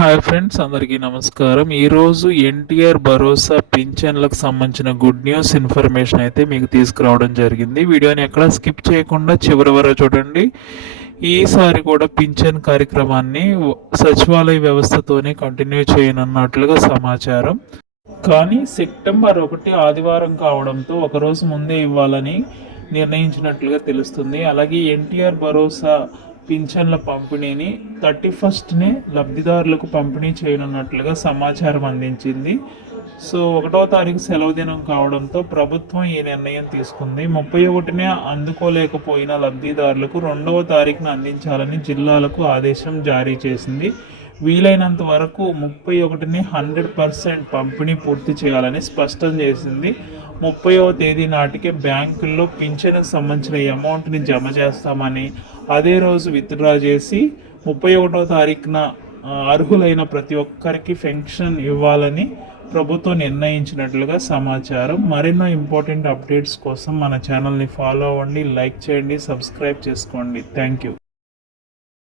Hi friends, అందరికీ నమస్కారం. ఈరోజు ఎన్టీఆర్ భరోసా పింఛన్లకు సంబంధించిన గుడ్ న్యూస్ ఇన్ఫర్మేషన్ అయితే మీకు తీసుకురావడం జరిగింది. వీడియోని ఎక్కడ స్కిప్ చేయకుండా చివరి వరకు చూడండి. ఈసారి కూడా పింఛన్ కార్యక్రమాన్ని సచివాలయ వ్యవస్థతోనే కంటిన్యూ చేయనున్నట్లుగా సమాచారం. కానీ సెప్టెంబర్ 1 ఆదివారం కావడంతో ఒకరోజు ముందే ఇవ్వాలని నిర్ణయించినట్లుగా తెలుస్తుంది. అలాగే ఎన్టీఆర్ భరోసా పింఛన్ల పంపిణీని 31నే లబ్ధిదారులకు పంపిణీ చేయనున్నట్లుగా సమాచారం అందించింది. సో 1వ తారీఖు సెలవు దినం కావడంతో ప్రభుత్వం ఈ నిర్ణయం తీసుకుంది. 31నే అందుకోలేకపోయిన లబ్ధిదారులకు 2వ తారీఖున అందించాలని జిల్లాలకు ఆదేశం జారీ చేసింది. వీలైనంత వరకు 31ని 100% పంపిణీ పూర్తి చేయాలని స్పష్టం చేసింది. 30వ తేదీ నాటికే బ్యాంకుల్లో పింఛన్కు సంబంధించిన అమౌంట్ని జమ చేస్తామని, అదే రోజు విత్డ్రా చేసి 31వ తారీఖున అర్హులైన ప్రతి ఒక్కరికి పెన్షన్ ఇవ్వాలని ప్రభుత్వం నిర్ణయించినట్లుగా సమాచారం. మరెన్నో ఇంపార్టెంట్ అప్డేట్స్ కోసం మన ఛానల్ని ఫాలో అవ్వండి, లైక్ చేయండి, సబ్స్క్రైబ్ చేసుకోండి. Thank you.